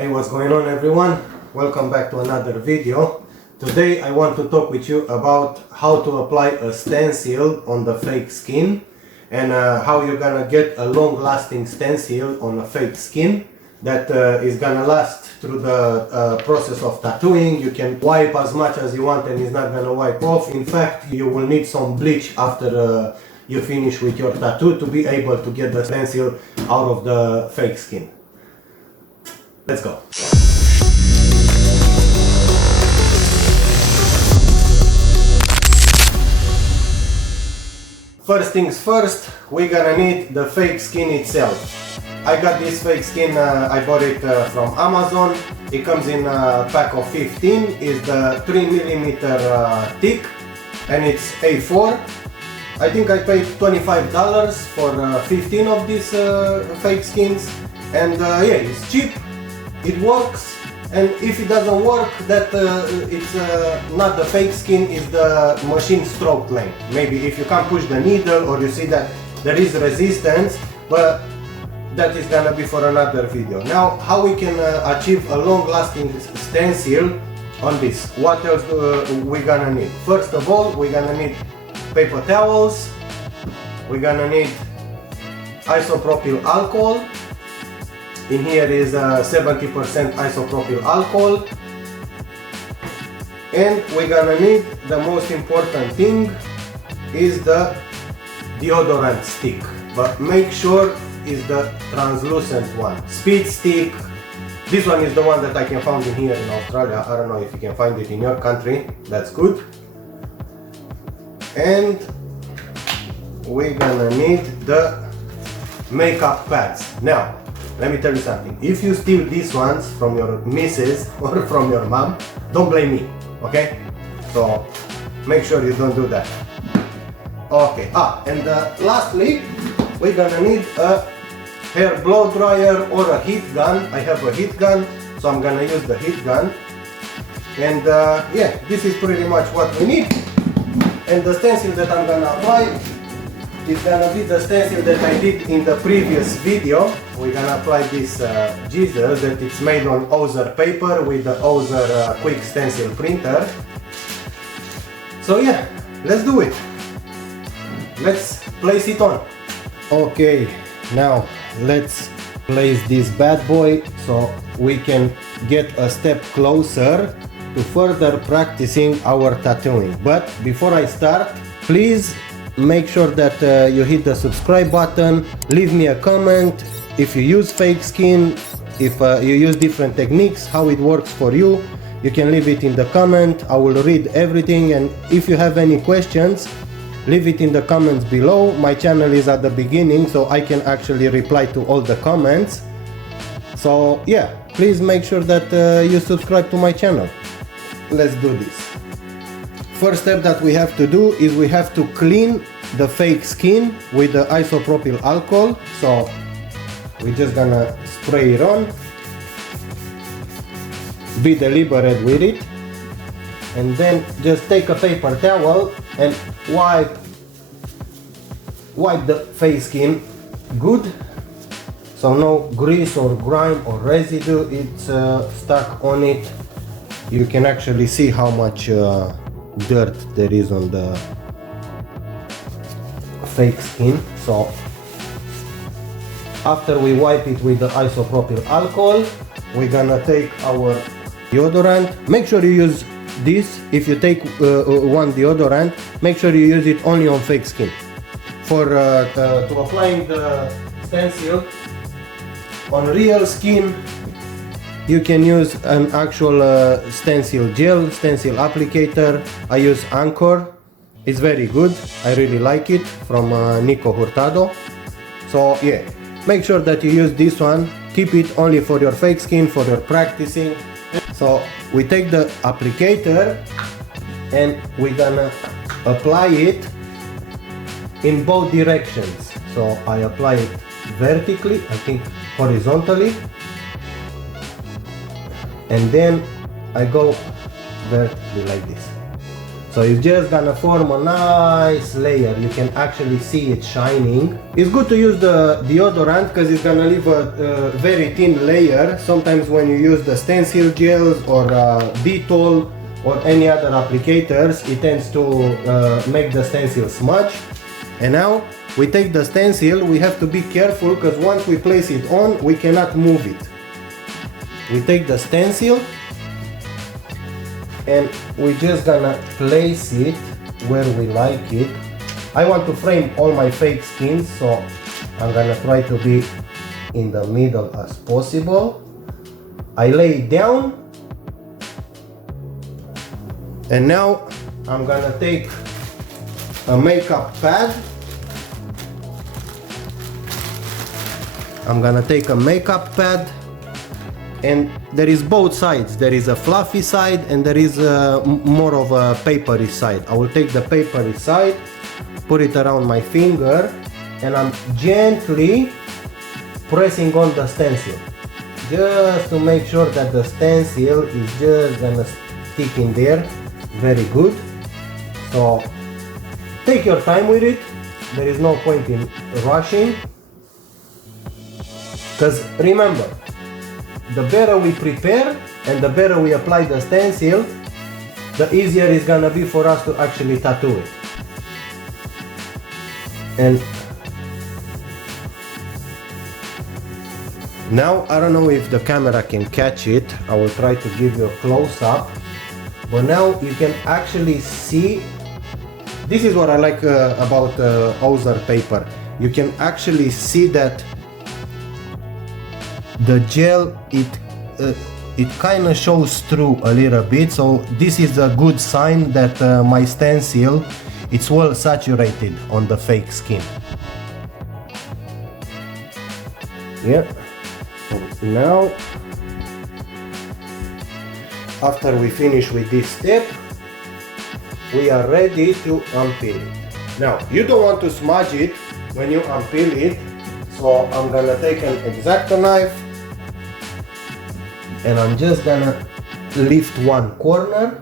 Hey, what's going on everyone? Welcome back to another video. Today I want to talk with you about how to apply a stencil on the fake skin and how you're gonna get a long-lasting stencil on a fake skin that is gonna last through the process of tattooing. You can wipe as much as you want and it's not gonna wipe off. In fact, you will need some bleach after you finish with your tattoo to be able to get the stencil out of the fake skin. Let's go. First things first, we're gonna need the fake skin itself. I got this fake skin, I bought it from Amazon. It comes in a pack of 15, is the 3mm thick and it's A4. I think I paid $25 for 15 of these fake skins, and yeah, it's cheap. It works, and if it doesn't work, that it's not the fake skin, it's the machine stroke length. Maybe if you can't push the needle or you see that there is resistance, but that is gonna be for another video. Now, how we can achieve a long-lasting stencil on this? What else we're gonna need? First of all, we're gonna need paper towels. We're gonna need isopropyl alcohol. In here is 70% isopropyl alcohol, and we're gonna need the most important thing is the deodorant stick, but make sure it's the translucent one. Speed stick. This one is the one that I can find in here in Australia. I don't know if you can find it in your country. That's good. And we're gonna need the makeup pads. Now, let me tell you something. If you steal these ones from your missus or from your mom, don't blame me, okay? So make sure you don't do that. Okay, and lastly, we're gonna need a hair blow dryer or a heat gun. I have a heat gun, so I'm gonna use the heat gun. And yeah, this is pretty much what we need. And the stencil that I'm gonna apply is gonna be the stencil that I did in the previous video. We're gonna apply this Jesus that it's made on Ozer paper with the Ozer quick stencil printer. So yeah, let's do it. Let's place it on. Okay, now let's place this bad boy so we can get a step closer to further practicing our tattooing. But before I start, please make sure that you hit the subscribe button, leave me a comment if you use fake skin, if you use different techniques, how it works for you. You can leave it in the comment. I will read everything, and if you have any questions, leave it in the comments below. My channel is at the beginning, so I can actually reply to all the comments. So yeah, please make sure that you subscribe to my channel. Let's do this. First step that we have to do is we have to clean the fake skin with the isopropyl alcohol. So we're just gonna spray it on, be deliberate with it, and then just take a paper towel and wipe the fake skin good, so no grease or grime or residue it's stuck on it. You can actually see how much dirt there is on the fake skin. So after we wipe it with the isopropyl alcohol, we're gonna take our deodorant. Make sure you use this. If you take one deodorant, make sure you use it only on fake skin. For to applying the stencil on real skin, you can use an actual stencil gel, stencil applicator. I use Anchor. It's very good. I really like it, from Nico Hurtado. So yeah, make sure that you use this one. Keep it only for your fake skin, for your practicing. So we take the applicator and we're gonna apply it in both directions. So I apply it vertically, I think horizontally, and then I go vertically like this. So it's just gonna form a nice layer. You can actually see it shining. It's good to use the deodorant because it's gonna leave a very thin layer. Sometimes when you use the stencil gels or Dettol or any other applicators, it tends to make the stencil smudge. And now we take the stencil. We have to be careful because once we place it on, we cannot move it. We take the stencil and we're just gonna place it where we like it. I want to frame all my fake skins, so I'm gonna try to be in the middle as possible. I lay it down, and now I'm gonna take a makeup pad. And there is both sides. There is a fluffy side and there is more of a papery side. I will take the papery side, put it around my finger, and I'm gently pressing on the stencil, just to make sure that the stencil is just gonna stick in there very good. So take your time with it. There is no point in rushing, because remember, the better we prepare and the better we apply the stencil, the easier it's gonna be for us to actually tattoo it. And now, I don't know if the camera can catch it. I will try to give you a close-up. But now you can actually see, this is what I like about Ozar paper. You can actually see that the gel, it kind of shows through a little bit, so this is a good sign that my stencil, it's well saturated on the fake skin. Yeah. Now, after we finish with this step, we are ready to unpeel it. Now, you don't want to smudge it when you unpeel it, so I'm gonna take an X-Acto knife and I'm just gonna lift one corner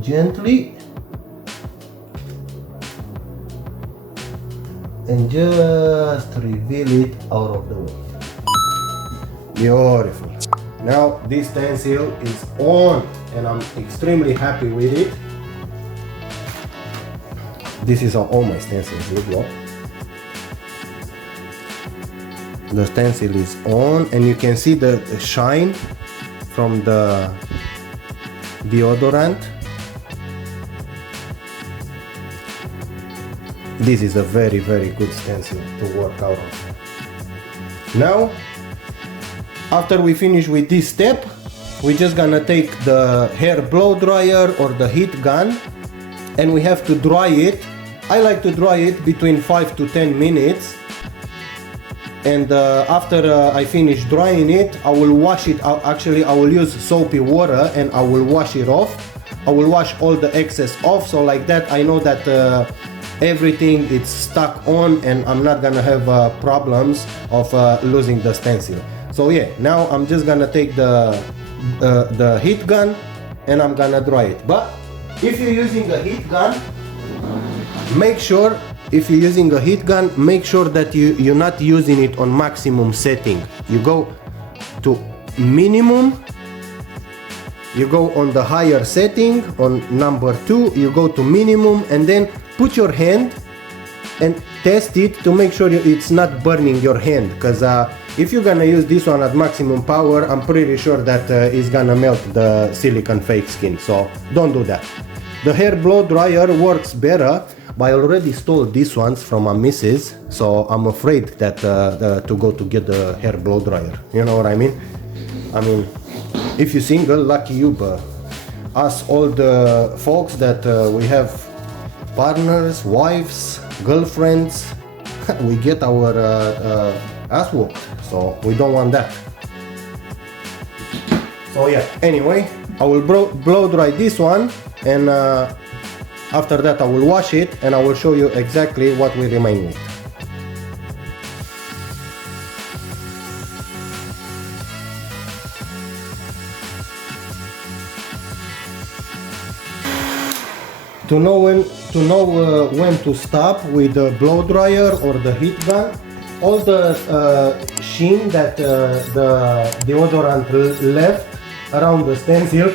gently and just reveal it out of the way. Beautiful. Now this stencil is on and I'm extremely happy with it. This is how all my stencils look like. The stencil is on and you can see the shine from the deodorant. This is a very good stencil to work out of. Now, after we finish with this step, we're just gonna take the hair blow dryer or the heat gun and we have to dry it. I like to dry it between 5 to 10 minutes. And after I finish drying it, I will wash it. Actually, I will use soapy water and I will wash it off. I will wash all the excess off, so like that I know that everything is stuck on and I'm not gonna have problems of losing the stencil. So yeah, now I'm just gonna take the heat gun and I'm gonna dry it. But if you're using a heat gun, make sure that you're not using it on maximum setting. You go to minimum, you go on the higher setting, on number 2, you go to minimum, and then put your hand and test it to make sure it's not burning your hand, because if you're gonna use this one at maximum power, I'm pretty sure that it's gonna melt the silicone fake skin, so don't do that. The hair blow dryer works better, but I already stole these ones from my missus, so I'm afraid that to go to get the hair blow dryer. You know what I mean? I mean, if you're single, lucky you, but us old folks that we have partners, wives, girlfriends, we get our ass whooped, so we don't want that. So yeah, anyway, I will blow dry this one, and after that I will wash it and I will show you exactly what we remain with. to know when to stop with the blow dryer or the heat gun. All the sheen that the deodorant left around the stencil,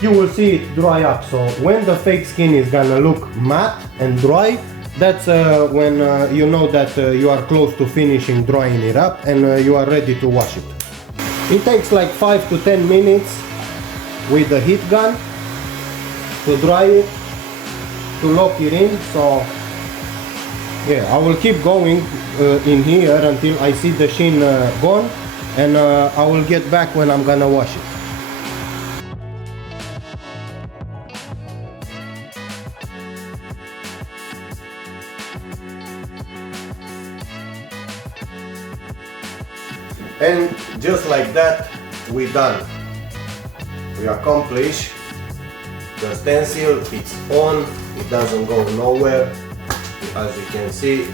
you will see it dry up. So when the fake skin is gonna look matte and dry, that's when you know that you are close to finishing drying it up and you are ready to wash it. It takes like 5 to 10 minutes with the heat gun to dry it, to lock it in. So yeah, I will keep going in here until I see the sheen gone, and I will get back when I'm gonna wash it. And just like that, we're done. We accomplish the stencil. It's on, it doesn't go nowhere. As you can see,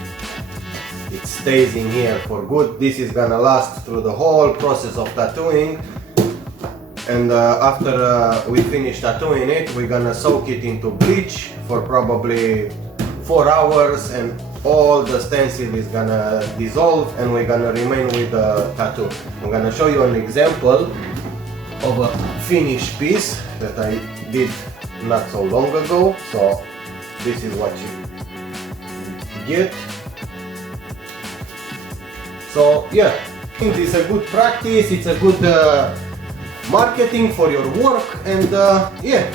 it stays in here for good. This is gonna last through the whole process of tattooing. And after we finish tattooing it, we're gonna soak it into bleach for probably 4 hours, and all the stencil is gonna dissolve and we're gonna remain with the tattoo. I'm gonna show you an example of a finished piece that I did not so long ago. So this is what you get. So yeah, it's a good practice, it's a good marketing for your work, and yeah,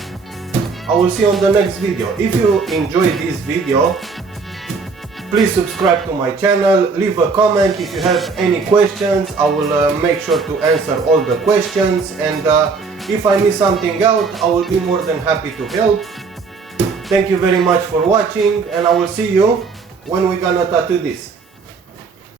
I will see you on the next video. If you enjoyed this video, please subscribe to my channel, leave a comment. If you have any questions, I will make sure to answer all the questions, and if I miss something out, I will be more than happy to help. Thank you very much for watching, and I will see you when we're gonna tattoo this.